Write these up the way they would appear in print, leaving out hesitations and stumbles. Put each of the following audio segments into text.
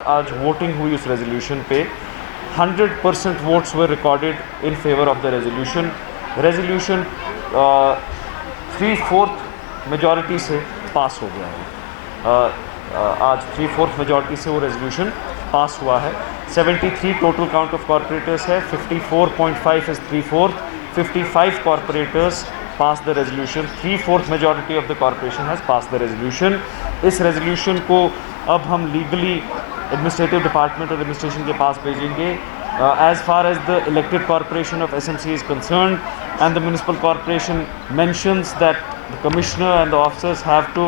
आज वोटिंग हुई उस रेजोल्यूशन पे 100% votes were recorded in favour of the resolution. Resolution 3/4 majority से पास हो गया है। आज 3/4 मेजॉरिटी से वो रेजोल्यूशन पास हुआ है। 73 टोटल काउंट ऑफ कॉर्पोरेटर्स है, 54.5 is 3/4, 55 corporators pass the resolution. 3/4 majority of the corporation has pass the resolution. इस रेजोल्यूशन को अब हम लीगली एडमिनिस्ट्रेटिव डिपार्टमेंट और एडमिनिस्ट्रेशन के पास भेजेंगे। As far as the elected corporation of SMC is concerned, and the municipal corporation mentions that the commissioner and the officers have to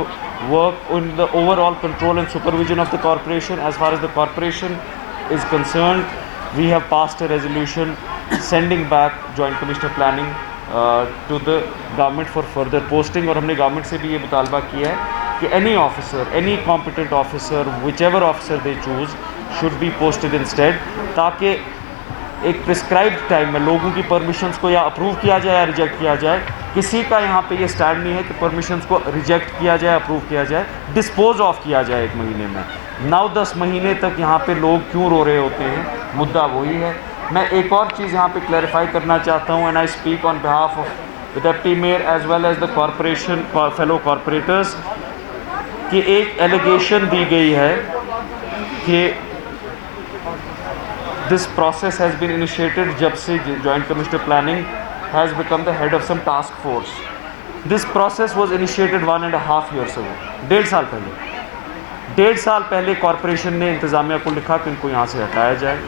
work on the overall control and supervision of the corporation. As far as the corporation is concerned, we have passed a resolution sending back Joint Commissioner Planning to the government for further posting। और हमने government से भी ये मुतालबा किया है कि any officer, any competent officer, whichever officer they choose, should be posted instead, ताकि एक प्रिस्क्राइब्ड टाइम में लोगों की परमिशंस को या अप्रूव किया जाए या रिजेक्ट किया जाए। किसी का यहाँ पे ये स्टैंड नहीं है कि परमिशंस को रिजेक्ट किया जाए, अप्रूव किया जाए, डिस्पोज ऑफ किया जाए 1 महीने में। 9-10 महीने तक यहाँ पे लोग क्यों रो रहे होते हैं, मुद्दा वही है। मैं एक और चीज़ यहाँ पे क्लैरिफाई करना चाहता हूँ, and I speak on behalf of the deputy mayor as well as the corporation fellow corporators, कि एक एलिगेशन दी गई है कि this process has been initiated जब से Joint Commissioner Planning has become the head of some task force. This process was initiated 1.5 years ago, 1.5 साल पहले corporation ने इंतज़ामिया को लिखा कि इनको यहाँ से हटाया जाए।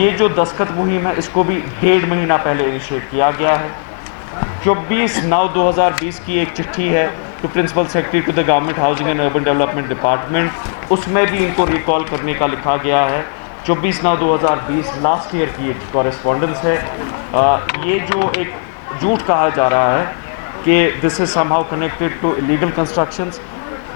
ये जो दस्तखत मुहिम है इसको भी 1.5 महीना पहले इनिशिएट किया गया है। 24/9/2020 की एक चिट्ठी है to principal secretary to the government housing and urban development department, उसमें भी इनको रिकॉल करने का लिखा गया है। 24/9/2020 लास्ट ईयर की एक कॉरेस्पॉन्डेंस है। ये जो एक झूठ कहा जा रहा है कि this is somehow connected to illegal constructions,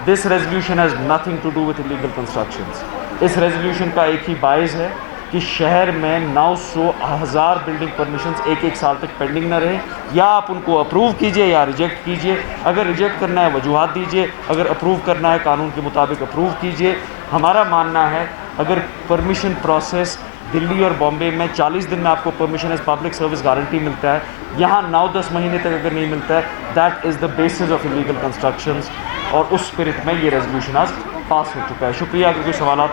this resolution has nothing to do with illegal constructions. इस रेजोल्यूशन का एक ही बाइस है कि शहर में 900,000 बिल्डिंग परमिशंस एक साल तक पेंडिंग ना रहे। या आप उनको अप्रूव कीजिए या रिजेक्ट कीजिए। अगर रिजेक्ट करना है वजूहात दीजिए, अगर अप्रूव करना है कानून के मुताबिक अप्रूव कीजिए। हमारा मानना है अगर परमिशन प्रोसेस दिल्ली और बॉम्बे में 40 दिन में आपको permission as public service guarantee मिलता है, यहाँ 9-10 महीने तक अगर नहीं मिलता है, that is the basis of illegal constructions. और उस स्पिरिट में ये रेजोल्यूशन आज पास हो चुका है। शुक्रिया। अगर कोई सवाल हो